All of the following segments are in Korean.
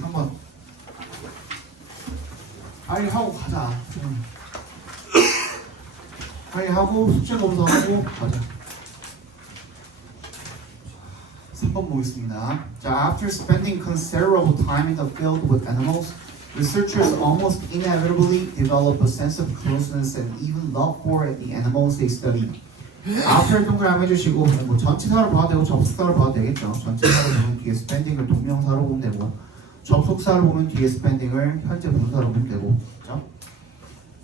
3번. 빨리 하고 가자. 빨리 하고 숙제 검사하고 가자. 3번 보겠습니다. 자, after spending considerable time in the field with animals, researchers almost inevitably develop a sense of closeness and even love for the animals they study. after 동그라미 해주시고 뭐 전치사로 봐도 되고 접속사로 봐도 되겠죠. 전치사로 보면 뒤에 spending을 동명사로 보면 되고 접속사를 보면 뒤에 spending을 현재 분사로 보면 되고 그렇죠?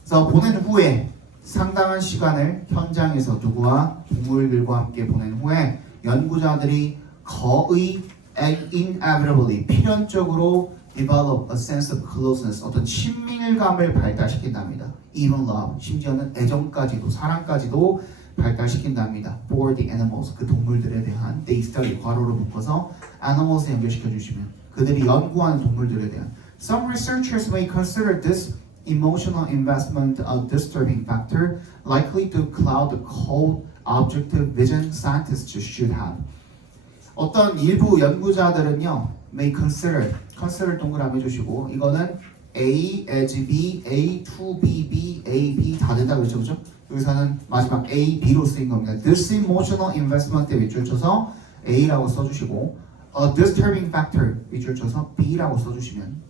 그래서 보낸 후에 상당한 시간을 현장에서 누구와 동물들과 함께 보낸 후에 연구자들이 거의 inevitably 필연적으로 develop a sense of closeness 어떤 친밀감을 발달시킨답니다. even love 심지어는 애정까지도 사랑까지도 발달시킨답니다. for the animals 그 동물들에 대한 they study 괄호로 묶어서 animals에 연결시켜 주시면 그들이 연구하는 동물들에 대한 some researchers may consider this emotional investment a disturbing factor likely to cloud the cold objective vision scientists should have. 어떤 일부 연구자들은요 may consider 동그라미 해주시고 이거는 A as B, A to B, B, A, B 다 된다 그랬죠, 그죠? 여기서는 마지막 A, B로 쓰인 겁니다. This emotional investment에 밑줄 쳐서 A라고 써주시고 a disturbing factor 밑줄 쳐서 B라고 써주시면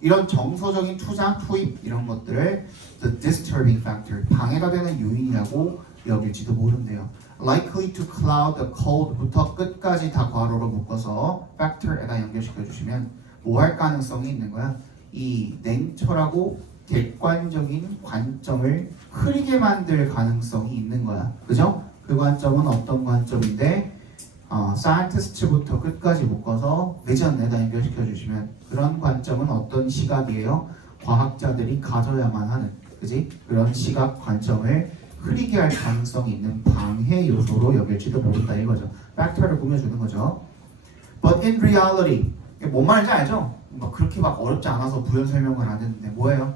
이런 정서적인 투자, 투입 이런 것들을 the disturbing factor 방해가 되는 요인이라고 여길지도 모른대요. likely to cloud the cold부터 끝까지 다 괄호로 묶어서 factor에다 연결시켜 주시면 뭐 할 가능성이 있는 거야? 이 냉철하고 객관적인 관점을 흐리게 만들 가능성이 있는 거야. 그죠? 그 관점은 어떤 관점인데 scientist부터 끝까지 묶어서 vision에다 연결시켜 주시면 그런 관점은 어떤 시각이에요? 과학자들이 가져야만 하는 그지? 그런 시각 관점을 흐리게 할 가능성이 있는 방해 요소로 여길지도 모른다 이거죠. 팩터를 꾸며주는 거죠. But in reality, 뭔 말인지 알죠? 막 그렇게 막 어렵지 않아서 부연 설명을 안 했는데 뭐예요?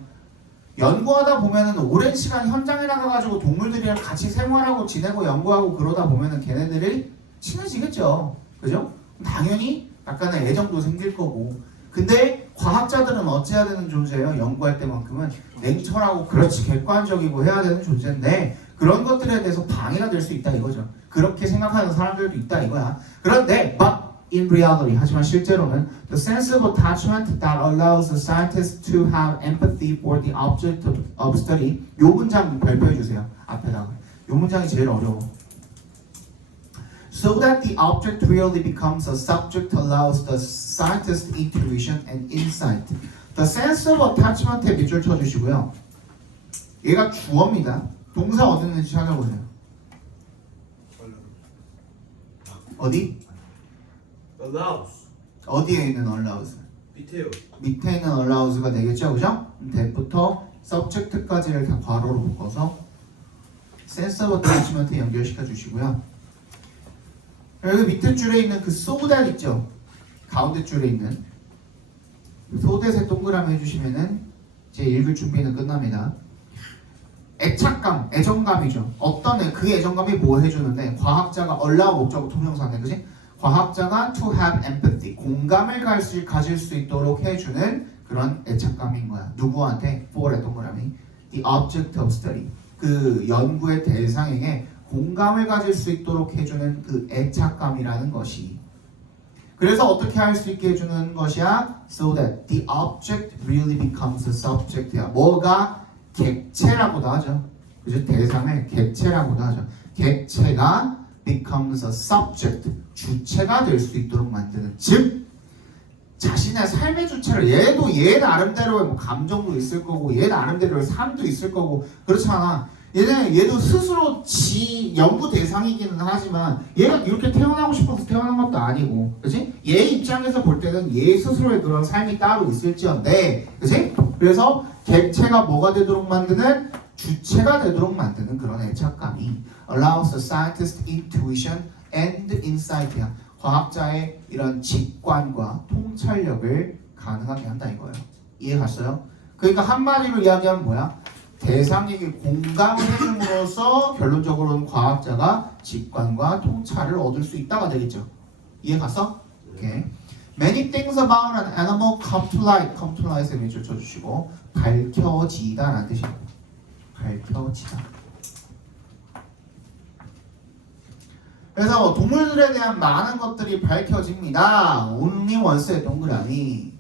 연구하다 보면은 오랜 시간 현장에 나가가지고 동물들이랑 같이 생활하고 지내고 연구하고 그러다 보면은 걔네들이 친해지겠죠. 그죠? 당연히 약간의 애정도 생길 거고. 근데 과학자들은 어찌해야 되는 존재예요? 연구할 때만큼은 냉철하고 그렇지 객관적이고 해야 되는 존재인데 그런 것들에 대해서 방해가 될 수 있다 이거죠. 그렇게 생각하는 사람들도 있다 이거야. 그런데 but in reality 하지만 실제로는 the sense of attachment that allows the scientist to have empathy for the object of study 요 문장 발표해 주세요. 앞에다가 요 문장이 제일 어려워. So that the object really becomes a subject allows the scientist's intuition and insight. The sense of attachment에 밑줄 쳐주시고요. 얘가 주어입니다. 동사 어디 있는지 찾아보세요. 어디? allows 어디에 있는 allows? 밑에요. 밑에 있는 allows가 되겠죠, 그죠? that부터 subject까지를 다 괄호로 묶어서 sense of attachment에 연결시켜 주시고요. 여기 밑에 줄에 있는 그 so that 있죠? 가운데 줄에 있는 so that에 동그라미 해주시면은 제 읽을 준비는 끝납니다. 애착감, 애정감이죠. 어떤 그 애정감이 뭐 해주는데 과학자가 allow 목적어 동명사인데 그지? 과학자가 to have empathy, 공감을 가질 수 있도록 해주는 그런 애착감인 거야. 누구한테? for의 동그라미 the object of study, 그 연구의 대상에게 공감을 가질 수 있도록 해주는 그 애착감이라는 것이 그래서 어떻게 할 수 있게 해주는 것이야? So that the object really becomes a subject야. 뭐가? 객체라고도 하죠. 그죠? 대상을 객체라고도 하죠. 객체가 becomes a subject, 주체가 될 수 있도록 만드는 즉 자신의 삶의 주체를 얘도 얘 나름대로의 뭐 감정도 있을 거고 얘 나름대로의 삶도 있을 거고 그렇잖아. 얘도 스스로 지 연구 대상이기는 하지만 얘가 이렇게 태어나고 싶어서 태어난 것도 아니고 그치? 얘 입장에서 볼 때는 얘 스스로의 그런 삶이 따로 있을지언데 그치? 그래서 객체가 뭐가 되도록 만드는 주체가 되도록 만드는 그런 애착감이 allows the scientist's intuition and insight야. 과학자의 이런 직관과 통찰력을 가능하게 한다 이거예요. 이해 갔어요? 그러니까 한마디로 이야기하면 뭐야? 대상에게 공감을 해줌으로써 결론적으로는 과학자가 직관과 통찰을 얻을 수 있다가 되겠죠. 이해 갔어? 오케이. Many things about an animal come to light. come to light에 밑줄 쳐주시고 밝혀지다라는 뜻이에요. 밝혀지다. 그래서 동물들에 대한 많은 것들이 밝혀집니다. only once의 동그라미.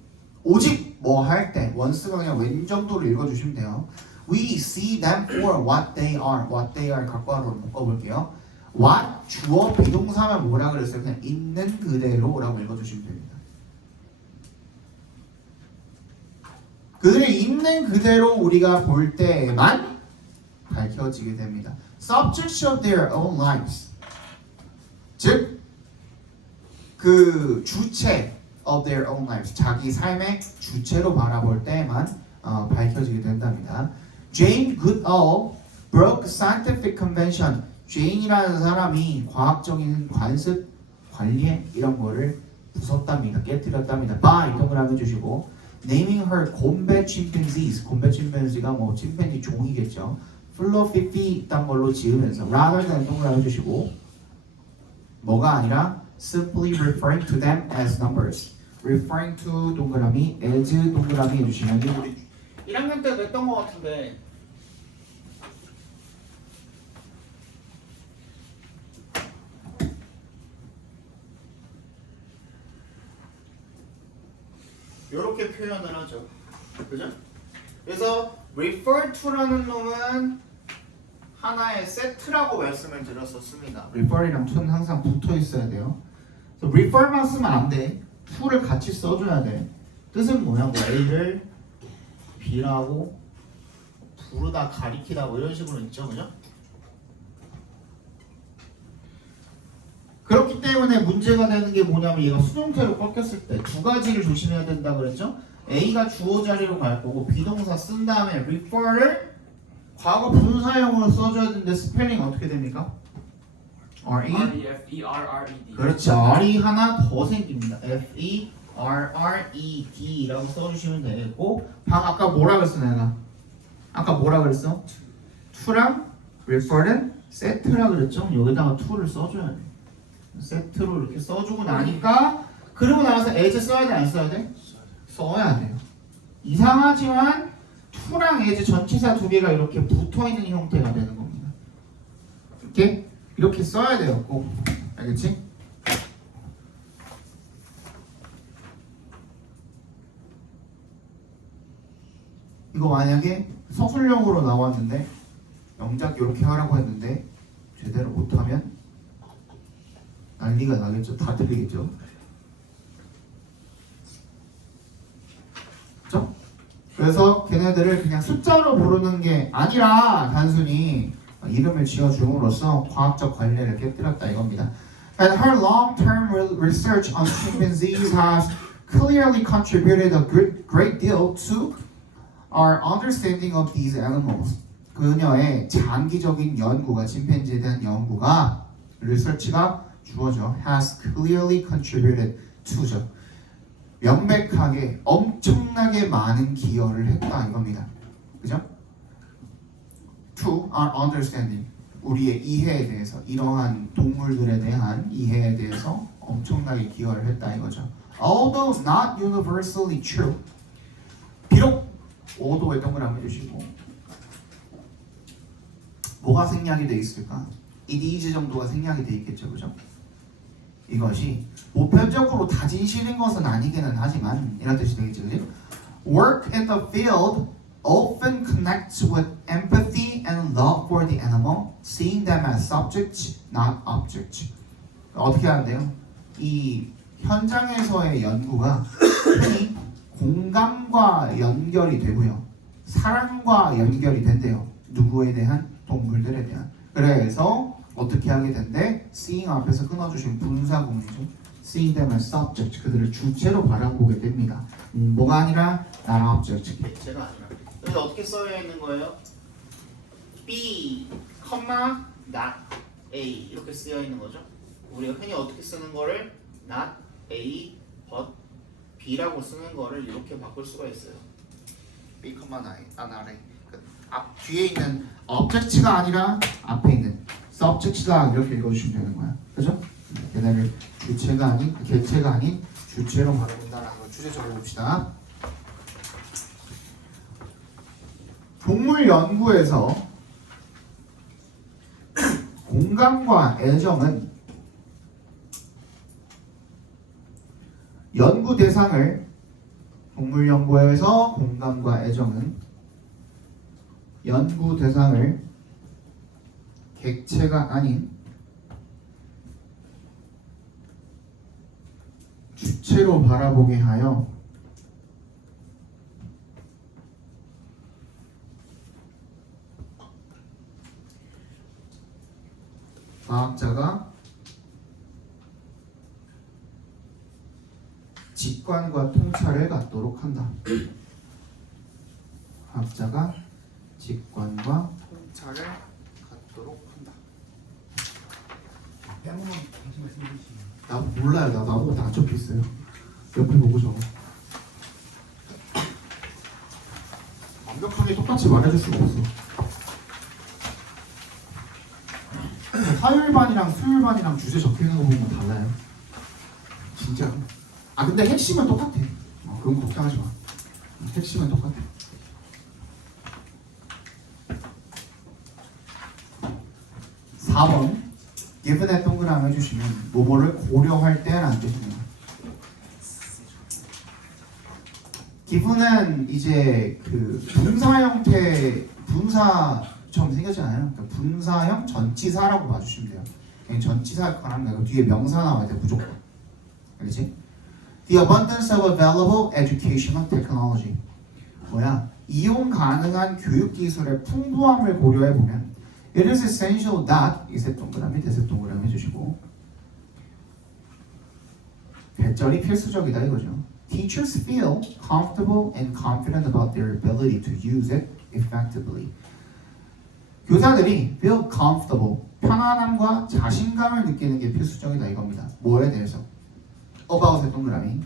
오직 뭐 할 때 once가 그냥 when 정도로 읽어주시면 돼요. We see them for what they are. what they are 각과로 묶어볼게요. what 주어 비동사면 뭐라 그랬어요? 그냥 있는 그대로라고 읽어주시면 됩니다. 그들이 있는 그대로 우리가 볼 때만 밝혀지게 됩니다. Subjects of their own lives. 즉, 그 주체 of their own lives. 자기 삶의 주체로 바라볼 때만 밝혀지게 된답니다. Jane Goodall broke scientific convention. 제인이라는 사람이 과학적인 관습, 관례 이런 거를 부쉈답니다. 깨뜨렸답니다. by 동그라미 주시고 naming her 곰배 chimpanzees. 곰배 침팬지가 뭐 침팬지 종이겠죠. 플로피피 이딴 걸로 지으면서 rather than 동그라미 주시고 뭐가 아니라 simply referring to them as numbers. referring to 동그라미 as 동그라미 해주시면 우리 1학년 때도 했던 것 같은데 이렇게 표현을 하죠. 그죠? 그래서 refer to라는 놈은 하나의 세트라고 말씀을 드렸었습니다. refer이랑 to는 항상 붙어 있어야 돼요. 그래서 refer만 쓰면 안 돼. to를 같이 써줘야 돼. 뜻은 뭐야? 뭐 A를 B라고 부르다 가리키다 뭐 이런 식으로 있죠, 그죠? 그렇기 때문에 문제가 되는 게 뭐냐면 얘가 수동태로 꺾였을 때 두 가지를 조심해야 된다 그랬죠? A가 주어 자리로 갈 거고 비동사 쓴 다음에 refer를 과거 분사형으로 써줘야 되는데 스펠링 어떻게 됩니까? R-E-F-E-R-R-E-D. 그렇죠. R이 하나 더 생깁니다. F-E-R-R-E-D라고 써주시면 되겠고 아까 뭐라 그랬어 내가? 아까 뭐라 그랬어? to랑 refer는 세트라 그랬죠? 여기다가 to를 써줘야 돼. 세트로 이렇게 써주고 나니까 그러고 나서 as 써야 돼 안 써야 돼? 써야 돼요. 이상하지만 to랑 as 전치사 두 개가 이렇게 붙어있는 형태가 되는 겁니다. 이렇게 써야 돼요. 꼭 알겠지? 이거 만약에 서술형으로 나왔는데 영작 이렇게 하라고 했는데 제대로 못하면 난리가 나겠죠. 다 들리겠죠. 그렇죠? 그래서 걔네들을 그냥 숫자로 부르는 게 아니라 단순히 이름을 지어줌으로써 과학적 관례를 깨뜨렸다 이겁니다. And her long-term research on chimpanzees has clearly contributed a great deal to our understanding of these animals. 그녀의 장기적인 연구가 침팬지에 대한 연구가 리서치가 주어져 has clearly contributed to죠. 명백하게 엄청나게 많은 기여를 했다 이겁니다. 그죠? To our understanding 우리의 이해에 대해서 이러한 동물들에 대한 이해에 대해서 엄청나게 기여를 했다 이거죠. Although not universally true 비록 오도에 동그라미 주시고 뭐가 생략이 돼 있을까? it is 정도가 생략이 돼 있겠죠, 그죠? 이것이 보편적으로 다 진실인 것은 아니기는 하지만 이런 뜻이 되겠죠, 그죠? Work in the field often connects with empathy and love for the animal, seeing them as subjects, not objects. 어떻게 하는데요? 이 현장에서의 연구가 흔히 공감과 연결이 되고요, 사랑과 연결이 된대요. 누구에 대한? 동물들에 대한. 그래서 어떻게 하게 된대? Seeing 앞에서 끊어주신 분사구문이죠. Seeing them as subject, 그들을 주체로 바라보게 됩니다. 뭐가 아니라 not object, 객체가 아니라. 그래서 어떻게 써야 있는 거예요? B, not A 이렇게 쓰여 있는 거죠. 우리가 흔히 어떻게 쓰는 거를 not A, but B라고 쓰는 거를 이렇게 바꿀 수가 있어요. B, not A. 뒤에 있는 object가 아니라 앞에 있는 subject다 이렇게 읽어주시면 되는 거야. 그죠? 얘네를 주체가 아닌 객체가 아닌 주체로 바라본다라는 걸 주제적으로 봅시다. 동물 연구에서 공감과 애정은 연구 대상을 동물 연구에서 공감과 애정은 연구 대상을 객체가 아닌 주체로 바라보게 하여 과학자가 직관과 통찰을 갖도록 한다. 과학자가 직관과 통찰을 갖도록 한다. 한번 다시 말씀해 주시면. 나 몰라요. 나도 아무것도 안 적혀 있어요. 옆에 보고 적어. 완벽하게 똑같이 말해줄 수가 없어. 화요일반이랑 수요일반이랑 주제 적혀 있는 거 보면 달라요. 진짜. 아 근데 핵심은 똑같아. 그건 걱정하지 마. 핵심은 똑같아. (4번) given에 동그라미 해주시면 뭐뭐를 고려할 때라는 뜻입니다. given은 이제 그 분사 형태 분사처럼 생겼잖아요. 그러니까 분사형 전치사라고 봐주시면 돼요. 그냥 전치사 가는 뒤에 명사 나와야 돼 무조건. 알겠지? The abundance of available educational technology. 뭐야? 이용 가능한 교육 기술의 풍부함을 고려해 보면 it is essential that 이세 동그라미 대세 동그라미 해주시고 배절이 필수적이다 이거죠. Teachers feel comfortable and confident about their ability to use it effectively. 교사들이 feel comfortable, 편안함과 자신감을 느끼는 게 필수적이다 이겁니다. 뭐에 대해서? about의 동그라미.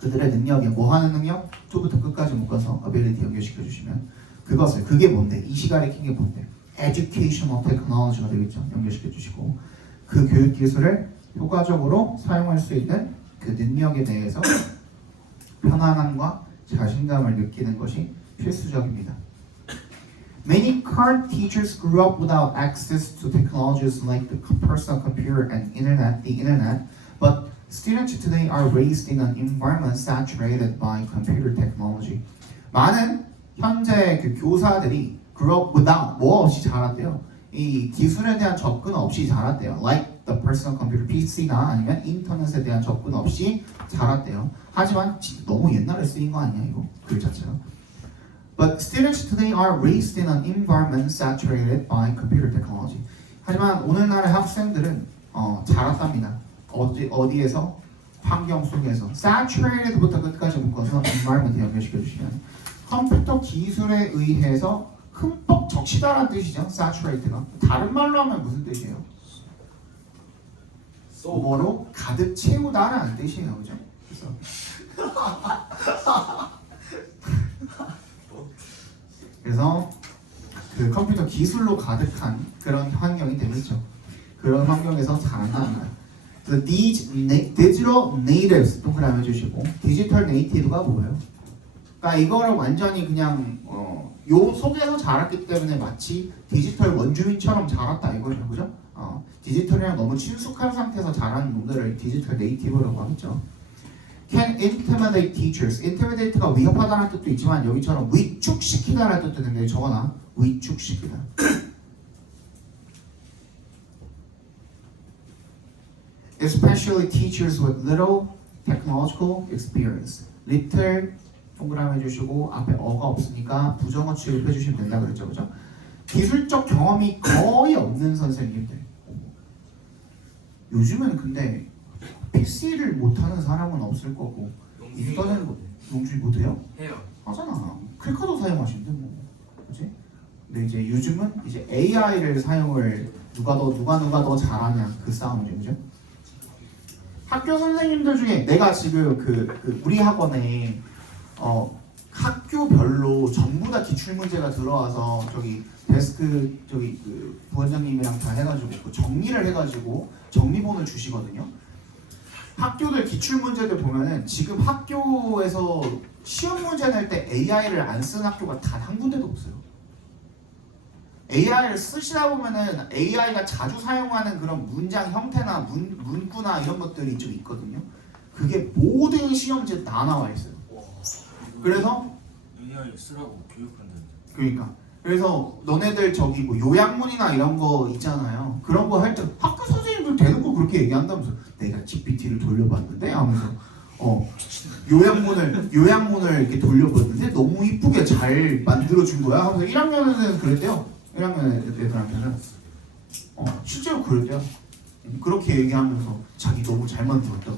그들의 능력이 뭐 하는 능력? to부터 끝까지 묶어서 ability 연결시켜 주시면 그것을 그게 뭔데? 이 시간에 킨 게 뭔데? educational technology가 되겠죠. 연결시켜 주시고 그 교육 기술을 효과적으로 사용할 수 있는 그 능력에 대해서 편안함과 자신감을 느끼는 것이 필수적입니다. Many current teachers grew up without access to technologies like the personal computer and the internet, but students today are raised in an environment saturated by computer technology. 많은 현재 그 교사들이 grew up without 뭐 없이 자랐대요. 이 기술에 대한 접근 없이 자랐대요. Like the personal computer PC나 아니면 인터넷에 대한 접근 없이 자랐대요. 하지만 너무 옛날에 쓰인 거 아니야 이거 글 자체가. But students today are raised in an environment saturated by computer technology. 하지만 오늘날의 학생들은 자랐답니다. 어디에서? 환경 속에서. Saturated부터 끝까지 묶어서 environment 연결시켜 주시면 컴퓨터 기술에 의해서 흠뻑 적시다라는 뜻이죠. Saturated가. 다른 말로 하면 무슨 뜻이에요? 뭐로 가득 채우다라는 뜻이에요, 그죠? 그래서 그 컴퓨터 기술로 가득한 그런 환경이 되겠죠. 그런 환경에서 자란답니다. 그래서 digital natives 동그라미 해주시고 디지털 네이티브가 뭐예요? 그러니까 이거를 완전히 그냥 요 속에서 자랐기 때문에 마치 디지털 원주민처럼 자랐다 이거죠, 그죠? 디지털이랑 너무 친숙한 상태에서 자란 놈들을 디지털 네이티브라고 하겠죠. Can intimidate teachers. Intimidate가 위협하다는 뜻도 있지만 여기처럼 위축시키다라는 뜻도 있는데 적어놔. 위축시키다. Especially teachers with little technological experience. Little 동그라미 해주시고 앞에 어가 없으니까 부정어 취급해 주시면 된다 그랬죠, 그죠? 기술적 경험이 거의 없는 선생님들. 요즘은 근데 PC를 못하는 사람은 없을 거고 인터넷 용준이 못해요? 해요. 하잖아. 클카도 사용하시는데 뭐, 그렇지? 근데 이제 요즘은 이제 AI를 사용을 누가 더 잘하냐 그 싸움이죠, 그죠? 학교 선생님들 중에 내가 지금 그 우리 학원에 학교별로 전부 다 기출 문제가 들어와서 저기 데스크 저기 그 부원장님이랑 다 해가지고 그 정리를 해가지고 정리본을 주시거든요. 학교들 기출 문제들 보면은 지금 학교에서 시험 문제 낼 때 AI를 안 쓴 학교가 단 한 군데도 없어요. AI를 쓰시다 보면은 AI가 자주 사용하는 그런 문장 형태나 문구나 이런 것들이 좀 있거든요. 그게 모든 시험지에 다 나와 있어요. 그래서 AI 쓰라고 교육한다는데. 그러니까 그래서 너네들 저기 뭐 요약문이나 이런 거 있잖아요. 그런 거 할 때 학교 선생님들 되는 거 그렇게 얘기한다면서 내가 GPT를 돌려봤는데 하면서 요약문을 이렇게 돌려봤는데 너무 이쁘게 잘 만들어준 거야 하면서 1학년에는 그랬대요. 1학년 애들한테는 실제로 그랬대요. 그렇게 얘기하면서 자기 너무 잘 만들었다고.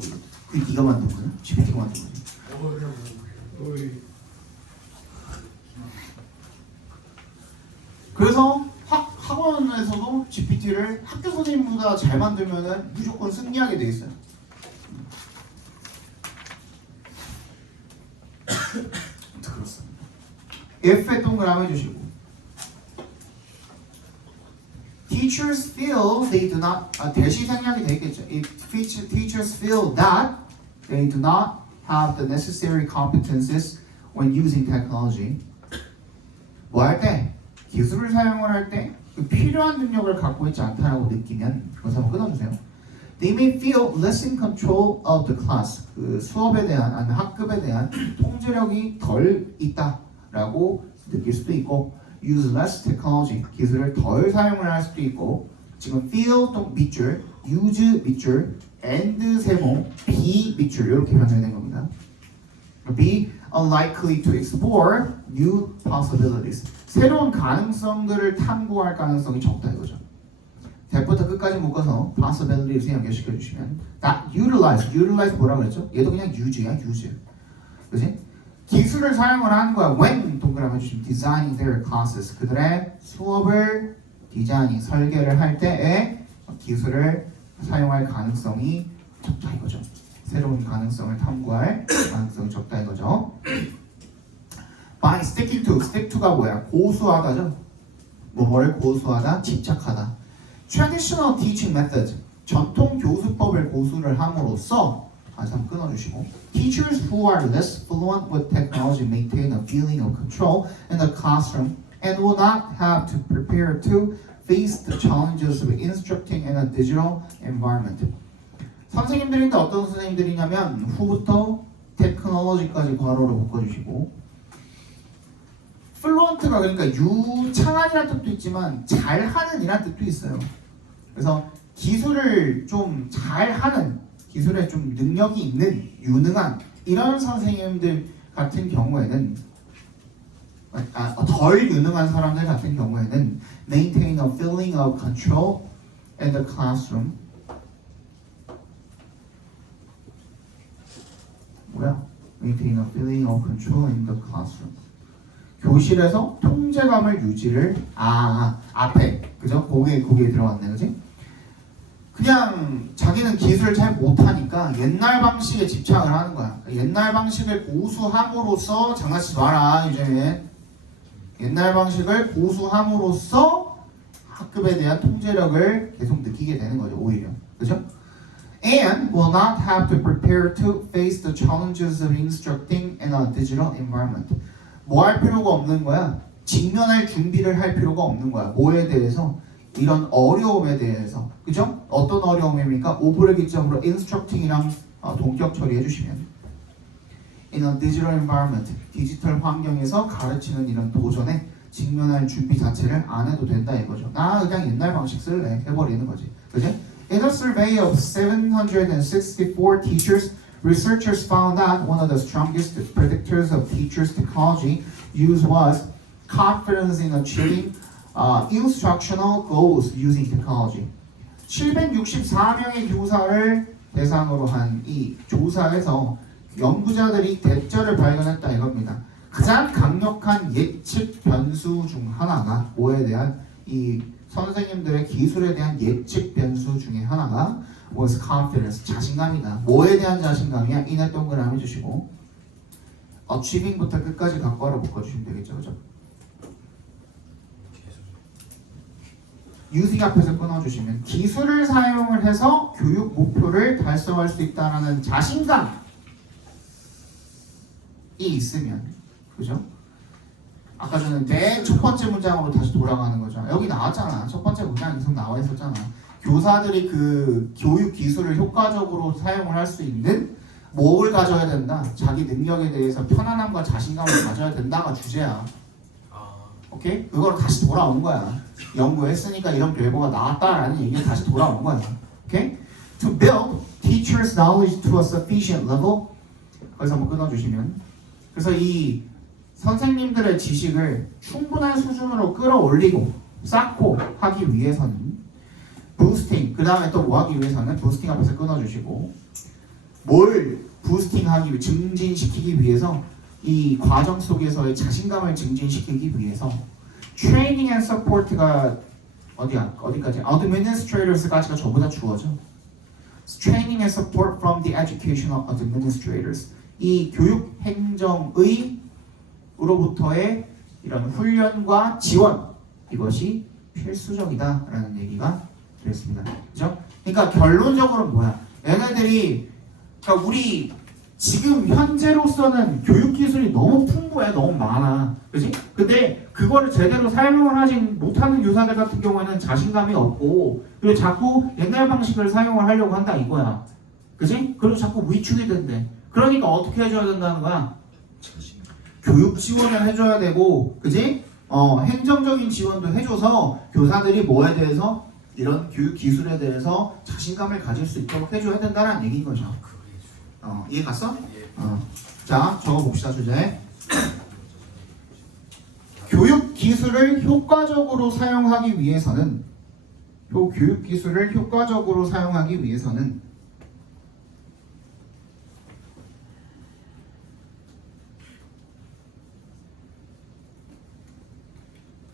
그게 네가 만든 거야? GPT가 만든 거지. 그래서 학원에서도 GPT를 학교 선생님보다 잘 만들면은 무조건 승리하게 돼 있어요. 그렇습니다. F에 동그라미 해주시고 Teachers feel they do not 대시 생략이 되겠죠. If teachers feel that they do not have the necessary competencies when using technology 뭐 할 때? 기술을 사용을 할 때 필요한 능력을 갖고 있지 않다라고 느끼면 그것을 한번 끊어주세요. They may feel less in control of the class. 그 수업에 대한 아니 학급에 대한 통제력이 덜 있다라고 느낄 수도 있고, use less technology. 기술을 덜 사용을 할 수도 있고, 지금 feel 또 밑줄, use 밑줄, and 세모, be 밑줄 이렇게 변형된 겁니다. Be unlikely to explore new possibilities. 새로운 가능성들을 탐구할 가능성이 적다 이거죠. 대부터 끝까지 묶어서 possibilities에 연결시켜 주시면 that utilize 뭐라 그랬죠? 얘도 그냥 use야 use. 그지? 기술을 사용을 하는 거야. when 동그라미 해주시면 designing their classes. 그들의 수업을 디자이닝 설계를 할 때에 기술을 사용할 가능성이 적다 이거죠. 새로운 가능성을 탐구할 가능성이 적다 이거죠. By sticking to, stick to가 뭐야? 고수하다죠. 뭐를 고수하다, 집착하다. Traditional teaching methods, 전통 교수법을 고수를 함으로써 다시 한번 끊어주시고 Teachers who are less fluent with technology maintain a feeling of control in the classroom and will not have to prepare to face the challenges of instructing in a digital environment. 선생님들인데 어떤 선생님들이냐면 후부터 테크놀로지까지 괄호로 묶어주시고 플루언트가 그러니까 유창한이라는 뜻도 있지만 잘하는 이라는 뜻도 있어요. 그래서 기술을 좀 잘하는, 기술에 좀 능력이 있는, 유능한 이런 선생님들 같은 경우에는 덜 유능한 사람들 같은 경우에는 maintain a feeling of control in the classroom. maintain a feeling of control in the classroom. 교실에서 통제감을 유지를 앞에 그죠? 거기에 들어갔네, 그지? 그냥 자기는 기술을 잘 못하니까 옛날 방식에 집착을 하는 거야. 옛날 방식을 고수함으로써 장난치지 마라 이제. 옛날 방식을 고수함으로써 학급에 대한 통제력을 계속 느끼게 되는 거죠, 오히려, 그죠? And will not have to prepare to face the challenges of instructing in a digital environment. 뭐 할 필요가 없는 거야? 직면할 준비를 할 필요가 없는 거야. 뭐에 대해서? 이런 어려움에 대해서. 그죠? 어떤 어려움입니까? 오브레 기점으로 instructing이랑 동격 처리해 주시면 in a digital environment, 디지털 환경에서 가르치는 이런 도전에 직면할 준비 자체를 안 해도 된다 이거죠. 나 그냥 옛날 방식 쓸래 해버리는 거지. 그죠? In a survey of 764 teachers, researchers found that one of the strongest predictors of teachers' technology use was confidence in achieving instructional goals using technology. 764명의 교사를 대상으로 한 이 조사에서 연구자들이 대자를 발견했다 이겁니다. 가장 강력한 예측 변수 중 하나가 뭐에 대한 이 선생님들의 기술에 대한 예측 변수 중에 하나가 was confidence, 자신감이다. 뭐에 대한 자신감이야? 인의 동그라미 주시고 achieving부터 끝까지 갖고 묶어주시면 되겠죠, 그죠? using 앞에서 끊어주시면 기술을 사용을 해서 교육 목표를 달성할 수 있다라는 자신감이 있으면, 그죠? 아까 전에 맨 첫 번째 문장으로 다시 돌아가는 거죠. 여기 나왔잖아. 첫 번째 문장 계속 나와 있었잖아. 교사들이 그 교육 기술을 효과적으로 사용을 할 수 있는 뭘 가져야 된다? 자기 능력에 대해서 편안함과 자신감을 가져야 된다가 주제야. 오케이? 그걸 다시 돌아온 거야. 연구했으니까 이런 결과가 나왔다라는 얘기가 다시 돌아온 거야. 오케이? To build teachers' knowledge to a sufficient level. 거기서 한번 끊어주시면. 그래서 이 선생님들의 지식을 충분한 수준으로 끌어올리고 쌓고 하기 위해서는 부스팅, 그 다음에 또 뭐 하기 위해서는 부스팅 앞에서 끊어주시고 뭘 부스팅하기 위해 증진시키기 위해서 이 과정 속에서의 자신감을 증진시키기 위해서 트레이닝 앤 서포트가 어디까지? administrators까지가 전부 다 주어져. Training and support from the educational administrators. 이 교육 행정의 으로부터의 이런 훈련과 지원 이것이 필수적이다라는 얘기가 되었습니다. 그죠? 그러니까 결론적으로 뭐야? 얘네들이 그러니까 우리 지금 현재로서는 교육 기술이 너무 풍부해, 너무 많아, 그지? 근데 그거를 제대로 사용을 하지 못하는 유사들 같은 경우에는 자신감이 없고 그리고 자꾸 옛날 방식을 사용을 하려고 한다 이거야, 그지? 그리고 자꾸 위축이 된대. 그러니까 어떻게 해줘야 된다는 거야? 교육 지원을 해줘야 되고, 그지? 행정적인 지원도 해줘서 교사들이 뭐에 대해서 이런 교육 기술에 대해서 자신감을 가질 수 있도록 해줘야 된다는 얘기인 거죠. 이해 갔어? 자, 적어봅시다 주제. 교육 기술을 효과적으로 사용하기 위해서는 교육 기술을 효과적으로 사용하기 위해서는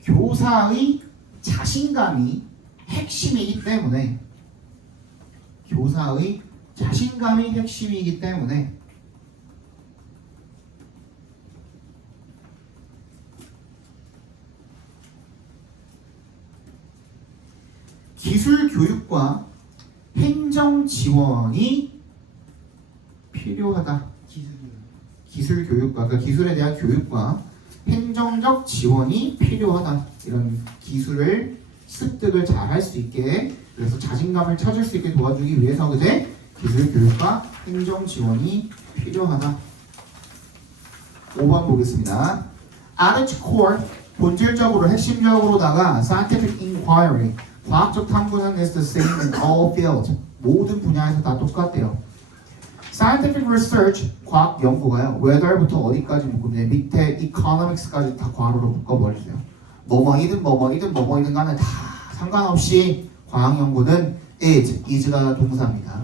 교사의 자신감이 핵심이기 때문에 교사의 자신감이 핵심이기 때문에 기술 교육과 행정 지원이 필요하다. 기술 교육과 그러니까 기술에 대한 교육과 행정적 지원이 필요하다. 이런 기술을 습득을 잘 할 수 있게 그래서 자신감을 찾을 수 있게 도와주기 위해서 그제 기술 교육과 행정 지원이 필요하다. 5번 보겠습니다. At its core 본질적으로 핵심적으로다가 scientific inquiry 과학적 탐구는 is the same in all fields 모든 분야에서 다 똑같대요. Scientific research 과학 연구가요. whether부터 어디까지 묶으면 밑에 economics까지 다 괄호로 묶어버리세요. 뭐뭐이든 간에 다 상관없이 과학 연구는 is가 동사입니다.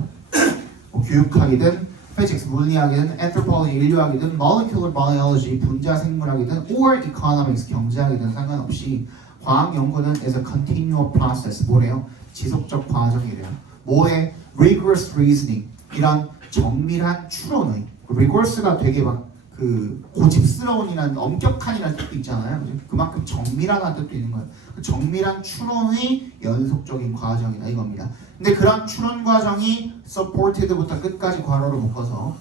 뭐 교육학이든 physics 물리학이든 anthropology 인류학이든 molecular biology 분자 생물학이든 or economics 경제학이든 상관없이 과학 연구는 is a continual process. 뭐래요? 지속적 과정이래요. 뭐에? rigorous reasoning 이런 정밀한 추론의 rigorous가 되게 막 그 고집스러운이라는 엄격한이라는 뜻도 있잖아요. 그만큼 정밀하다는 뜻도 있는 거예요. 그 정밀한 추론의 연속적인 과정이다 이겁니다. 근데 그런 추론 과정이 supported부터 끝까지 괄호로 묶어서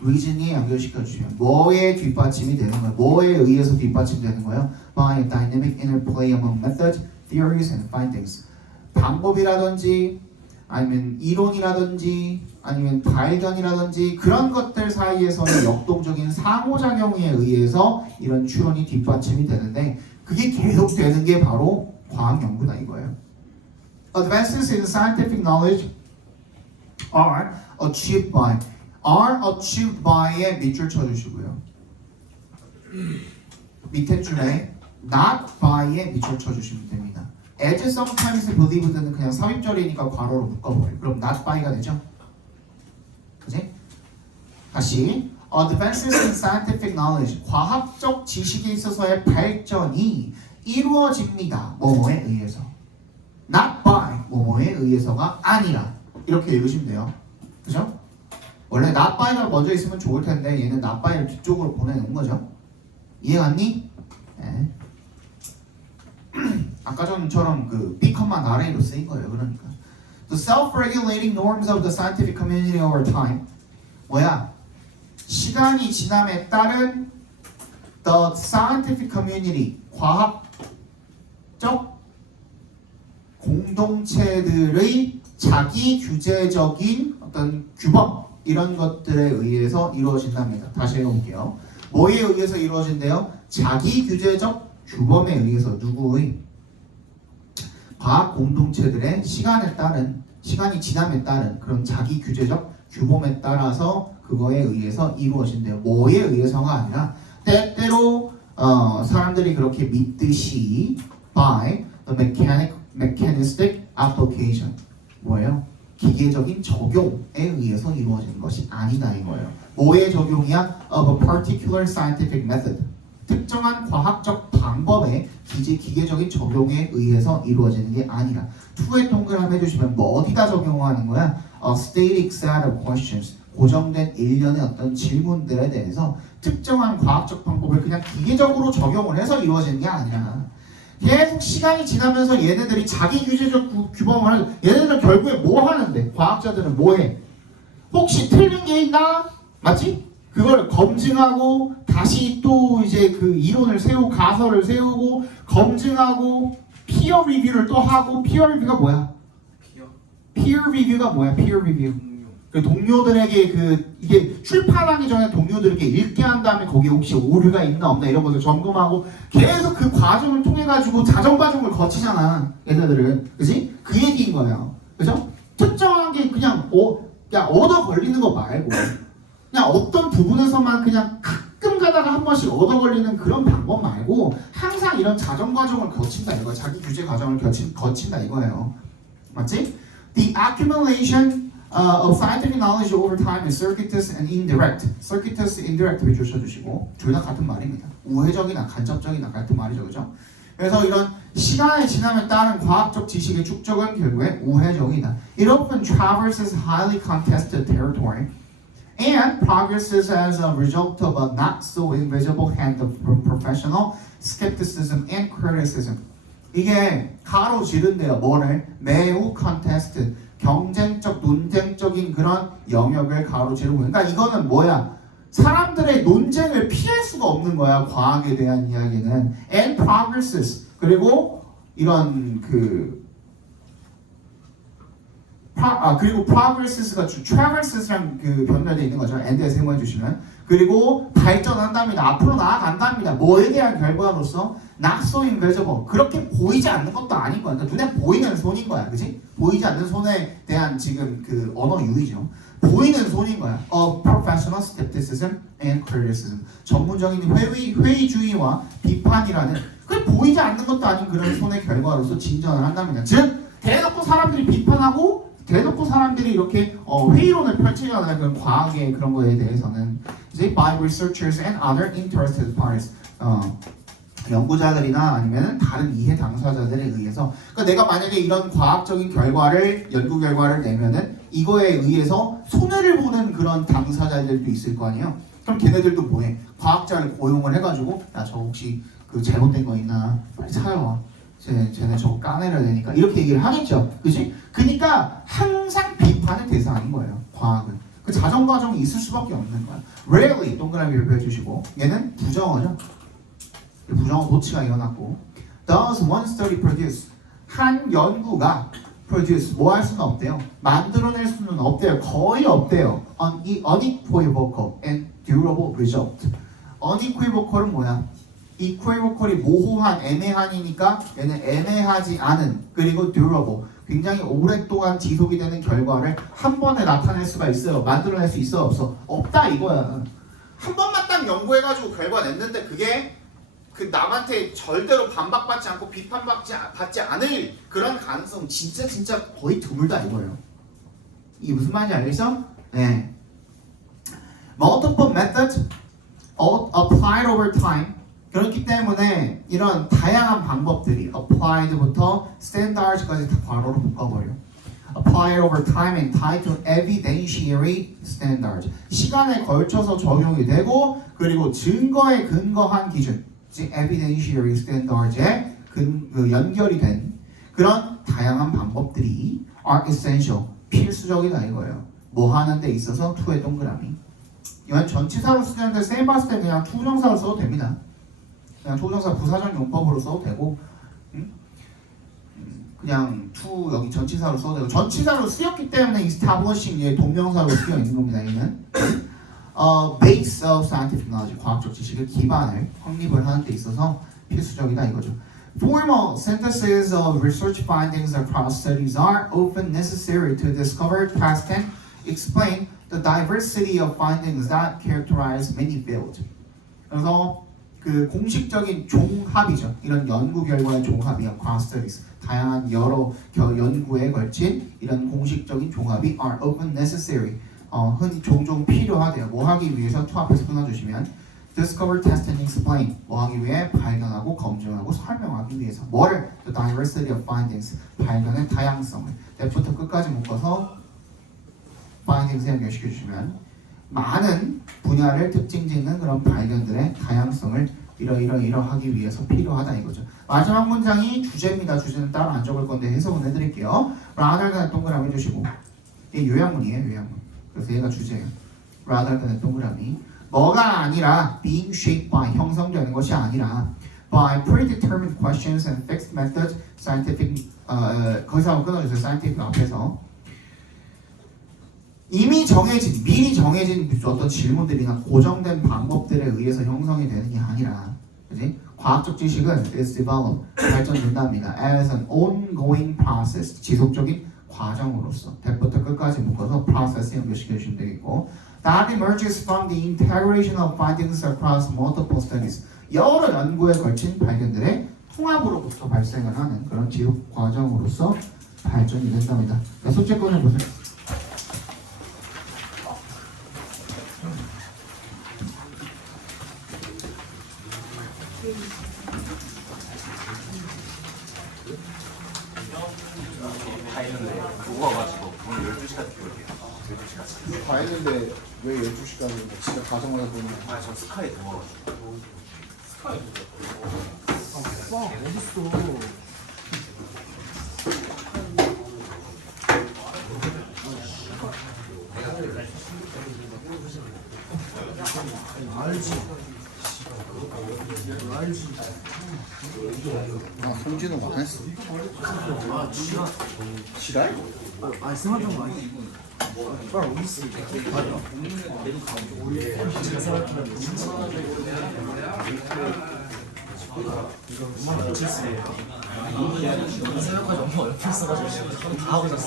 reasoning에 연결시켜 주시면 뭐에 뒷받침이 되는 거예요? 뭐에 의해서 뒷받침되는 거예요? By a dynamic interplay among methods, theories, and findings. 방법이라든지 아니면 이론이라든지 아니면 발견이라든지 그런 것들 사이에서의 역동적인 상호작용에 의해서 이런 추론이 뒷받침이 되는데 그게 계속되는 게 바로 과학 연구다 이거예요. Advances in scientific knowledge are achieved by에 밑줄 쳐주시고요. 밑에 줄에 not by에 밑줄 쳐주시면 됩니다. As sometimes believed는 그냥 삽입절이니까 괄호로 묶어버려요. 그럼 not by가 되죠? 그지? 다시 Advances in scientific knowledge 과학적 지식에 있어서의 발전이 이루어집니다. 뭐뭐에 의해서 not by 뭐뭐에 의해서가 아니라 이렇게 읽으시면 돼요. 그죠? 원래 not by가 먼저 있으면 좋을 텐데 얘는 not by를 뒤쪽으로 보내놓은 거죠. 이해갔니? 네. 아까 전처럼 그 B컴마 나레이로 쓰인 거예요. 그러니까 The self-regulating norms of the scientific community over time 뭐야? 시간이 지남에 따른 the scientific community 과학적 공동체들의 자기 규제적인 어떤 규범 이런 것들에 의해서 이루어진답니다. 다시 해볼게요. 뭐에 의해서 이루어진대요? 자기 규제적 규범에 의해서 누구의? 과학 공동체들의 시간이 지남에 따른 그런 자기 규제적 규범에 따라서 그거에 의해서 이루어진대요. 뭐에 의해서가 아니라 때때로 사람들이 그렇게 믿듯이 by the mechanistic application 뭐예요? 기계적인 적용에 의해서 이루어지는 것이 아니다 이거예요. 뭐의 적용이야? Of a particular scientific method. 특정한 과학적 방법의 기계적인 적용에 의해서 이루어지는 게 아니라 투에 동그라미 해주시면 뭐 어디다 적용하는 거야? A static set of questions. 고정된 일련의 어떤 질문들에 대해서 특정한 과학적 방법을 그냥 기계적으로 적용을 해서 이루어지는 게 아니라 계속 시간이 지나면서 얘네들이 자기 규제적 규범을 하는 얘네들은 결국에 뭐 하는데? 과학자들은 뭐 해? 혹시 틀린 게 있나? 맞지? 그걸 검증하고 다시 또 이제 그 이론을 세우고 가설을 세우고 검증하고 피어 리뷰를 또 하고 피어 리뷰가 뭐야? 피어 리뷰가 뭐야? 피어 리뷰. 그 동료들에게 그 이게 출판하기 전에 동료들에게 읽게 한 다음에 거기에 혹시 오류가 있나 없나 이런 것을 점검하고 계속 그 과정을 통해 가지고 자정 과정을 거치잖아 얘네들은 그지? 그 얘기인 거예요 그죠? 특정한 게 그냥 얻어 걸리는 거 말고 그냥 어떤 부분에서만 그냥 가끔 가다가 한 번씩 얻어 걸리는 그런 방법 말고 항상 이런 자정 과정을 거친다 이거야 자기 규제 과정을 거친다 이거예요 맞지? The accumulation of scientific knowledge over time is circuitous and indirect. circuitous, indirect 주셔주시고 둘 다 같은 말입니다. 우회적이나 간접적이나 같은 말이죠, 그죠? 그래서 이런 시간의 지남에 따른 과학적 지식의 축적은 결국에 우회적이다. It often traverses highly contested territory and progresses as a result of a not so invisible hand of professional skepticism and criticism. 이게 가로지른대요. 뭐를? 매우 contested. 경쟁적, 논쟁적인 그런 영역을 가로지르고 그러니까 이거는 뭐야? 사람들의 논쟁을 피할 수가 없는 거야. 과학에 대한 이야기는 and progresses 그리고 이런 그리고 progresses가 traverses랑 그 변별되어 있는 거죠. and에 세모해 주시면 그리고 발전한답니다. 앞으로 나아간답니다. 뭐에 대한 결과로서 not so invisible 그렇게 보이지 않는 것도 아닌 거야. 그러니까 눈에 보이는 손인 거야, 그렇지? 보이지 않는 손에 대한 지금 그 언어 유희죠. 보이는 손인 거야. Of professional skepticism and criticism 전문적인 회의주의와 비판이라는 그 보이지 않는 것도 아닌 그런 손의 결과로서 진전을 한답니다. 즉 대놓고 사람들이 비판하고 대놓고 사람들이 이렇게 회의론을 펼치잖아요. 그 과학의 그런 거에 대해서는 이제 by researchers and other interested parties 연구자들이나 아니면 다른 이해 당사자들에 의해서 그러니까 내가 만약에 이런 과학적인 연구 결과를 내면은 이거에 의해서 손해를 보는 그런 당사자들도 있을 거 아니에요. 그럼 걔네들도 뭐해? 과학자를 고용을 해가지고 야 저 혹시 그 잘못된 거 있나 빨리 찾아와. 쟤네 저거 까내려야 되니까 이렇게 얘기를 하겠죠. 그지? 그러니까 항상 비판의 대상인 거예요. 과학은. 그 자정 과정이 있을 수밖에 없는 거야. Rarely 동그라미를 그려주시고 얘는 부정어죠. 부정어 도치가 일어났고 Does one study produce? 한 연구가 produce 뭐 할 수는 없대요. 만들어낼 수는 없대요. 거의 없대요. Unequivocal and durable result. Unequivocal은 뭐야? equivocal이 모호한, 애매한이니까 얘는 애매하지 않은 그리고 durable 굉장히 오랫동안 지속이 되는 결과를 한 번에 나타낼 수가 있어요. 만들어낼 수 있어 없어? 없다 이거야. 한 번만 딱 연구해가지고 결과 냈는데 그게 그 남한테 절대로 반박받지 않고 비판받지 않을 그런 가능성 진짜 거의 드물다 이거예요. 이게 무슨 말인지 알겠어? 네. Multiple methods applied over time. 그렇기 때문에 이런 다양한 방법들이 applied부터 standards까지 다 괄호로 묶어버려. applied over time and tied to evidentiary standards. 시간에 걸쳐서 적용이 되고 그리고 증거에 근거한 기준, 즉 evidentiary standards에 연결이 된 그런 다양한 방법들이 are essential, 필수적이다 이거예요. 뭐 하는 데 있어서 to의 동그라미. 이건 전치사로 쓰는데 쌤 봤을 때 그냥 투정사로 써도 됩니다. 그냥 투정사 부사적 용법으로 써도 되고 그냥 to 여기 전치사로 써도 되고 전치사로 쓰였기 때문에 establishing 얘 동명사로 쓰여 있는 겁니다. 얘는 base of scientific knowledge 과학적 지식의 기반을 확립을 하는 데 있어서 필수적이다 이거죠. Formal synthesis of research findings across studies are often necessary to discover, test, and explain the diversity of findings that characterize many fields. 그래서 그 공식적인 종합이죠. 이런 연구 결과의 종합이 across studies. 다양한 여러 연구에 걸친 이런 공식적인 종합이 are often necessary. 흔히 종종 필요하대요. 뭐 하기 위해서 to 앞에서 끊어주시면 discover, test, and explain. 뭐 하기 위해 발견하고 검증하고 설명하기 위해서. 뭐를? The diversity of findings. 발견의 다양성을. 내부터 끝까지 묶어서 findings 연결시켜 주시면 많은 분야를 특징 짓는 그런 발견들의 다양성을 이러하기 위해서 필요하다 이거죠. 마지막 문장이 주제입니다. 주제는 따로 안 적을 건데 해석은 해드릴게요. rather than 동그라미 해주시고 이게 요약문이에요. 요약문. 그래서 얘가 주제예요. rather than 동그라미 뭐가 아니라 being shaped by 형성되는 것이 아니라 by predetermined questions and fixed methods scientific 거기서 한번 끊어주세요. scientific 앞에서 이미 정해진, 미리 정해진 어떤 질문들이나 고정된 방법들에 의해서 형성이 되는 게 아니라, 그지? 과학적 지식은 is developed, 발전된답니다. as an ongoing process, 지속적인 과정으로서, 대부터 끝까지 묶어서 process 연결시켜 주시면 되겠고, that emerges from the integration of findings across multiple studies, 여러 연구에 걸친 발견들의 통합으로부터 발생을 하는 그런 지속 과정으로서 발전이 된답니다. 숙제권을 보세요. 다 했는데 그거 와가지고 오늘 12시까지 볼게요. 12시까지. 다 했는데 왜 12시까지 진짜 가정마다 보는 거야? 저 스카이 더워가지고. 어딨어? 아, 성진호가 안 했어. 지랄? 아, 생각한 거 아니야? 빨리 어디 있어? 생각하기 너무 어렵게 있어가지고 다 하고 있었어.